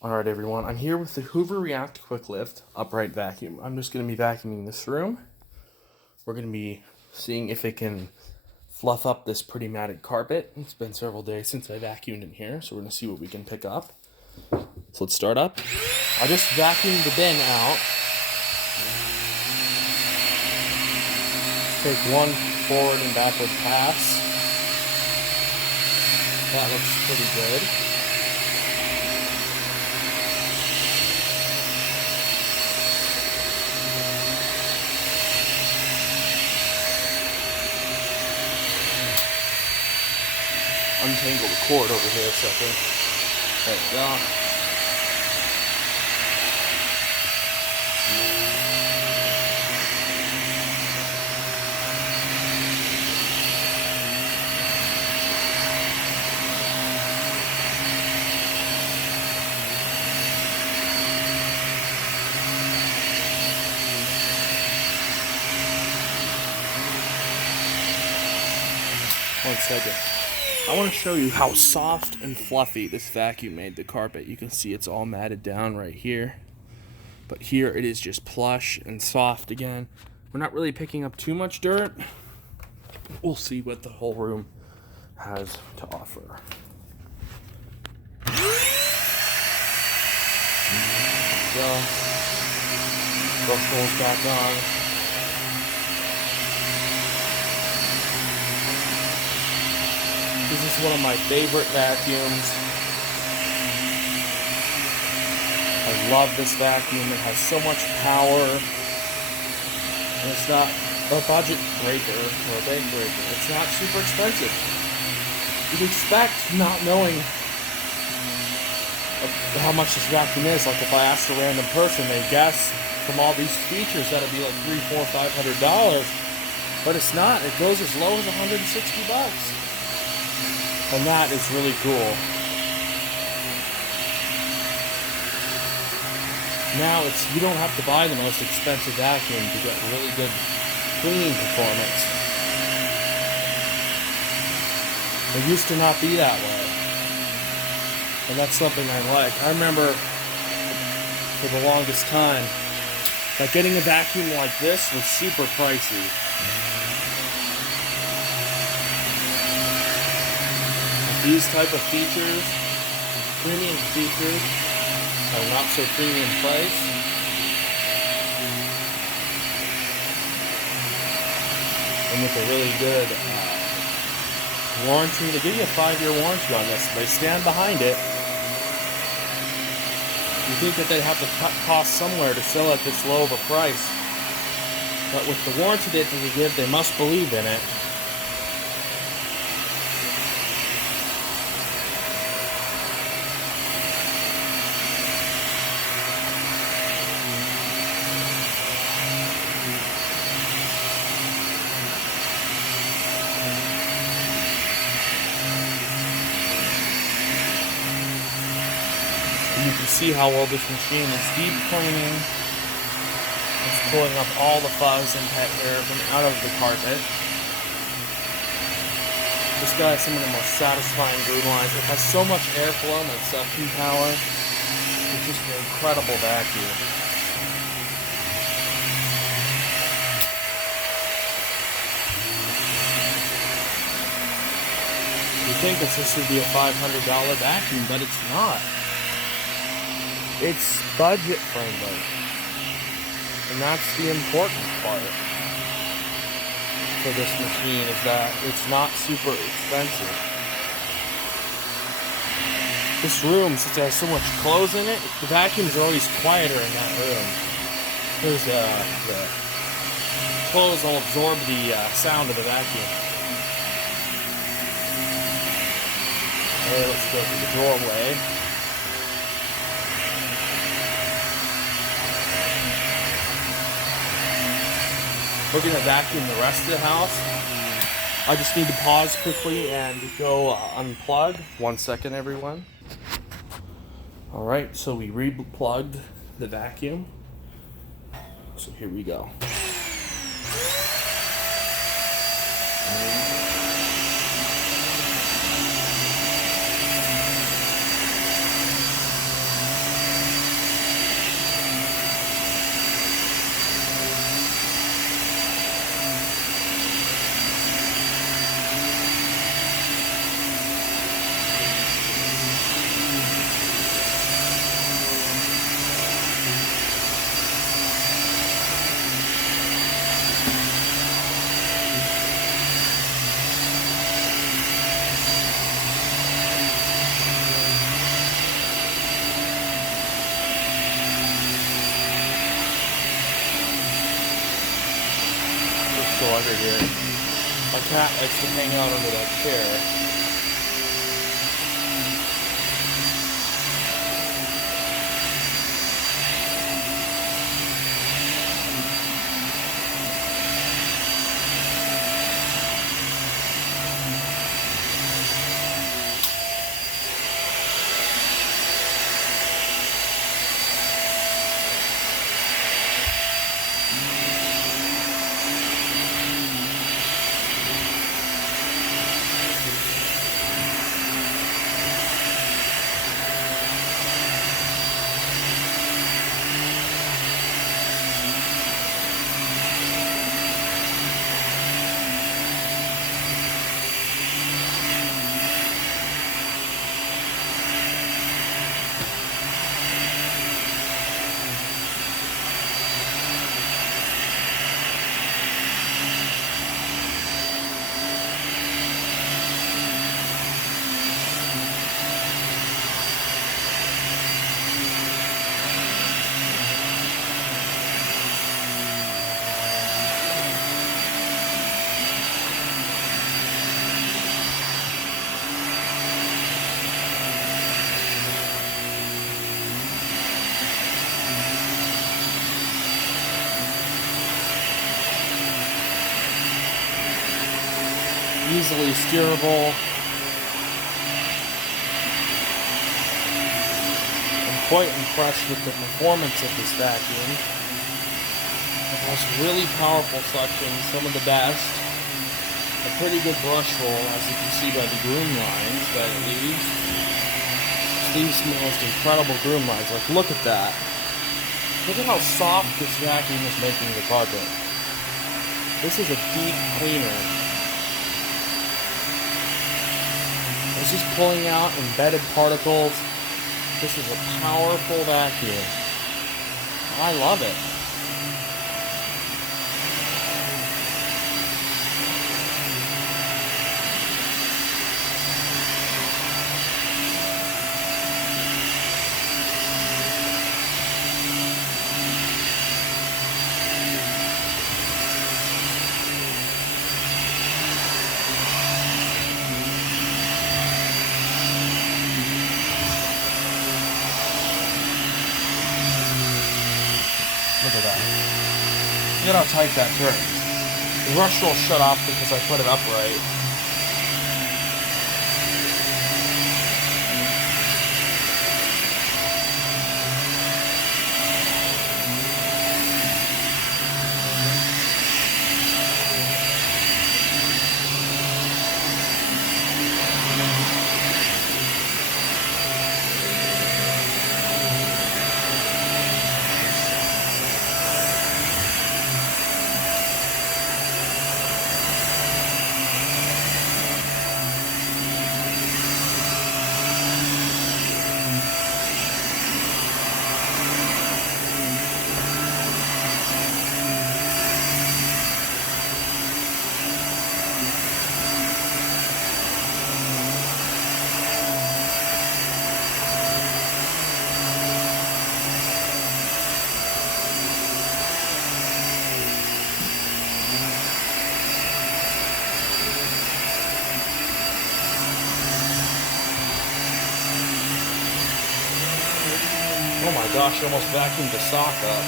Alright everyone, I'm here with the Hoover React Quick Lift upright vacuum. I'm just going to be vacuuming this room. We're going to be seeing if it can fluff up this pretty matted carpet. It's been several days since I vacuumed in here, so we're going to see what we can pick up. So let's start up. I just vacuumed the bin out. Let's take one forward and backward pass. That looks pretty good. Untangle the cord over here a second. There we go. One second. I want to show you how soft and fluffy this vacuum made the carpet. You can see it's all matted down right here. But here it is just plush and soft again. We're not really picking up too much dirt. We'll see what the whole room has to offer. Go. Brush holes back on. This is one of my favorite vacuums. I love this vacuum. It has so much power. And it's not a budget breaker or a bank breaker. It's not super expensive. You'd expect, not knowing how much this vacuum is. Like if I asked a random person, they guess from all these features that'd be like $300, $400, $500. But it's not. It goes as low as $160. And that is really cool. Now you don't have to buy the most expensive vacuum to get really good cleaning performance. It used to not be that way. And that's something I like. I remember for the longest time that getting a vacuum like this was super pricey. These type of features, premium features, are not so premium price. And with a really good warranty, they give you a 5-year warranty on this. They stand behind it. You think that they have to cut costs somewhere to sell at this low of a price. But with the warranty that they give, they must believe in it. You can see how well this machine is deep cleaning. It's pulling up all the fuzz and pet hair from out of the carpet. This guy has some of the most satisfying brood lines. It has so much airflow and suction power. It's just an incredible vacuum. You think that this would be a $500 vacuum, but it's not. It's budget friendly. And that's the important part for this machine, is that it's not super expensive. This room, since it has so much clothes in it, the vacuums are always quieter in that room. Because the clothes will absorb the sound of the vacuum. Okay, let's go through the doorway. We're going to vacuum the rest of the house. I just need to pause quickly and go unplug. 1 second, everyone. Alright, so we replugged the vacuum. So here we go. under here. My cat likes to hang out under that chair. Easily steerable. I'm quite impressed with the performance of this vacuum. It has really powerful suction, some of the best. A pretty good brush roll, as you can see by the groom lines that it leaves. It leaves some of the most incredible groom lines. Like, look at that. Look at how soft this vacuum is making the carpet. This is a deep cleaner. It's just pulling out embedded particles. This is a powerful vacuum. I love it. Look at that. Look at how tight that turns. The brush roll shut off because I put it upright. Oh my gosh, I almost vacuumed the sock up.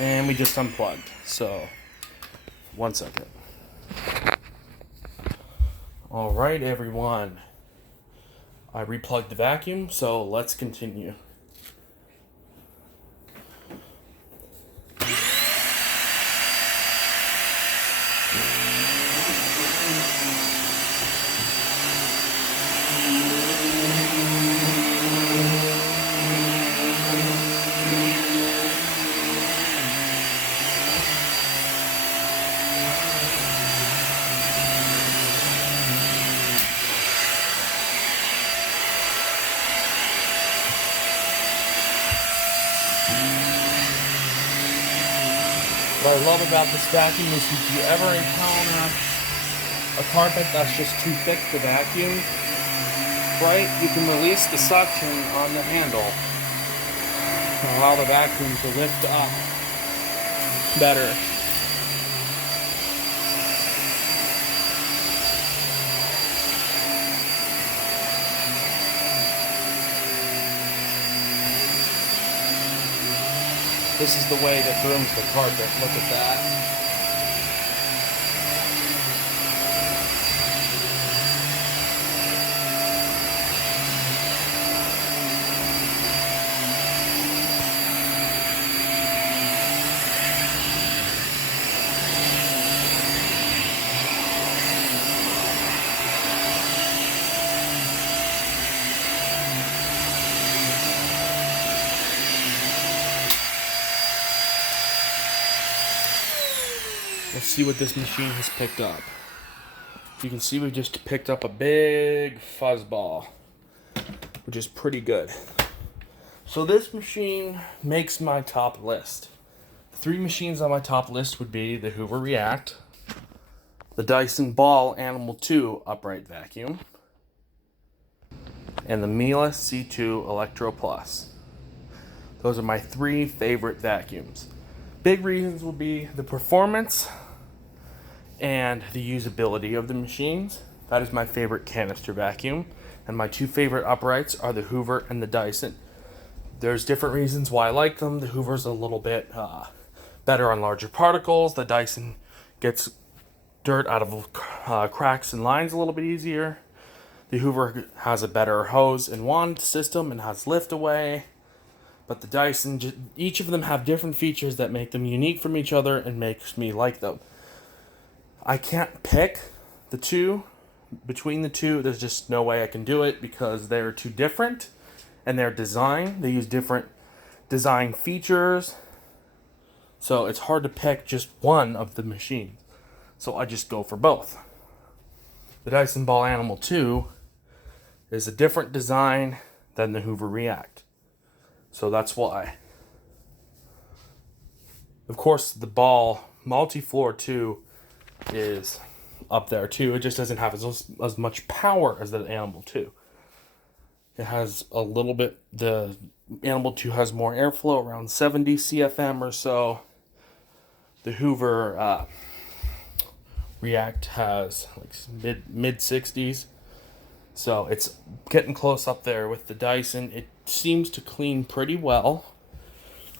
And we just unplugged, so 1 second. All right, everyone. I replugged the vacuum, so let's continue. What I love about this vacuum is if you ever encounter a carpet that's just too thick to vacuum, right, you can release the suction on the handle and allow the vacuum to lift up better. This is the way that brooms the carpet. Look at that. Let's see what this machine has picked up. You can see we just picked up a big fuzzball, which is pretty good. So this machine makes my top list. The 3 machines on my top list would be the Hoover React, the Dyson Ball Animal 2 upright vacuum, and the Miele C2 Electro Plus. Those are my 3 favorite vacuums. Big reasons will be the performance and the usability of the machines. That is my favorite canister vacuum. And my 2 favorite uprights are the Hoover and the Dyson. There's different reasons why I like them. The Hoover's a little bit better on larger particles. The Dyson gets dirt out of cracks and lines a little bit easier. The Hoover has a better hose and wand system and has lift away. But the Dyson, each of them have different features that make them unique from each other and makes me like them. I can't pick the 2. Between the 2, there's just no way I can do it because they're too different and their design. They use different design features. So it's hard to pick just one of the machines. So I just go for both. The Dyson Ball Animal 2 is a different design than the Hoover React. So that's why. Of course, the Ball Multi-Floor 2 is up there too. It just doesn't have as much power as the Animal 2. It has a little bit, the Animal 2 has more airflow, around 70 CFM or so. The Hoover React has like mid 60s. So it's getting close up there with the Dyson. It seems to clean pretty well.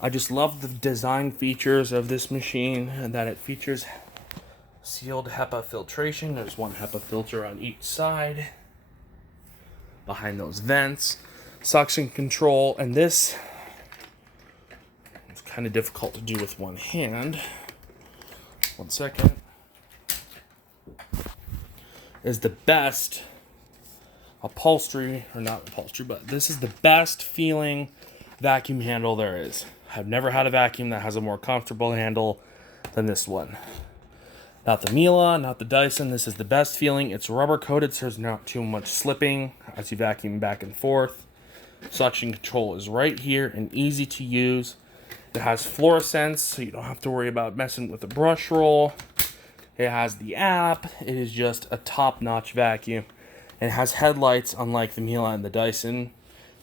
I just love the design features of this machine and that it features sealed HEPA filtration. There's 1 HEPA filter on each side behind those vents. Suction control, and this is kind of difficult to do with one hand. 1 second. Is the best upholstery, or not upholstery, but this is the best feeling vacuum handle there is. I've never had a vacuum that has a more comfortable handle than this one. Not the Miele, not the Dyson. This is the best feeling. It's rubber coated, so there's not too much slipping as you vacuum back and forth. Suction control is right here and easy to use. It has fluorescence, so you don't have to worry about messing with the brush roll. It has the app. It is just a top-notch vacuum. And it has headlights, unlike the Miele and the Dyson,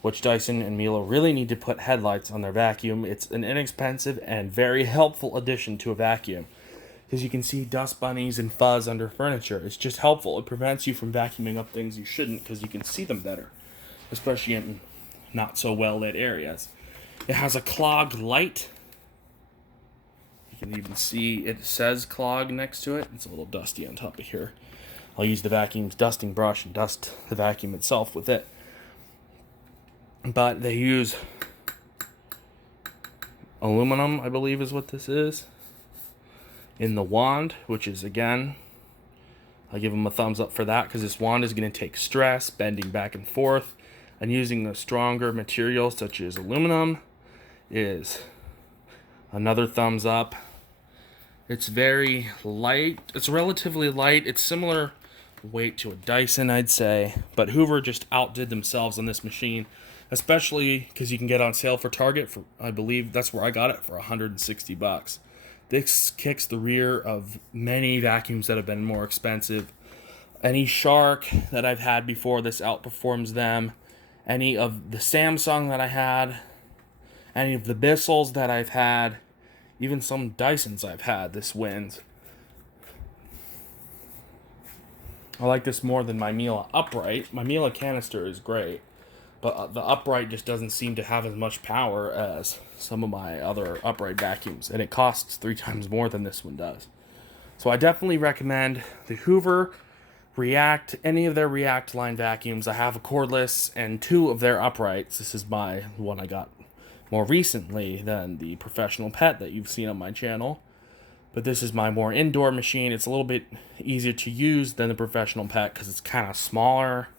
which Dyson and Miele really need to put headlights on their vacuum. It's an inexpensive and very helpful addition to a vacuum, because you can see dust bunnies and fuzz under furniture. It's just helpful. It prevents you from vacuuming up things you shouldn't because you can see them better, especially in not so well lit areas. It has a clog light. You can even see it says clog next to it. It's a little dusty on top of here. I'll use the vacuum's dusting brush and dust the vacuum itself with it. But they use aluminum, I believe is what this is, in the wand, which is, again, I'll give them a thumbs up for that, because this wand is going to take stress, bending back and forth, and using a stronger material such as aluminum is another thumbs up. It's very light. It's relatively light. It's similar weight to a Dyson, I'd say, but Hoover just outdid themselves on this machine, especially because you can get on sale for Target for, I believe that's where I got it, for $160. This kicks the rear of many vacuums that have been more expensive. Any Shark that I've had before, this outperforms them. Any of the Samsung that I had, any of the Bissells that I've had, even some Dysons I've had, this wins. I like this more than my Miele upright. My Miele canister is great, but the upright just doesn't seem to have as much power as some of my other upright vacuums, and it costs 3 times more than this one does. So I definitely recommend the Hoover, React, any of their React line vacuums. I have a cordless and 2 of their uprights. This is my one I got more recently than the Professional Pet that you've seen on my channel. But this is my more indoor machine. It's a little bit easier to use than the Professional Pet because it's kind of smaller.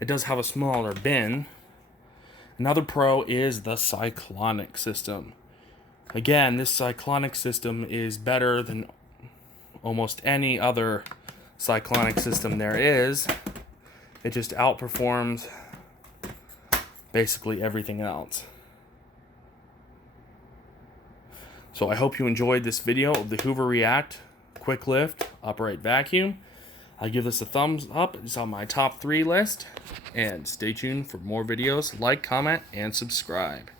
It does have a smaller bin. Another pro is the cyclonic system. Again, this cyclonic system is better than almost any other cyclonic system there is. It just outperforms basically everything else. So I hope you enjoyed this video of the Hoover React Quick Lift Upright Vacuum. I give this a thumbs up. It's on my top 3 list. And stay tuned for more videos. Like, comment, and subscribe.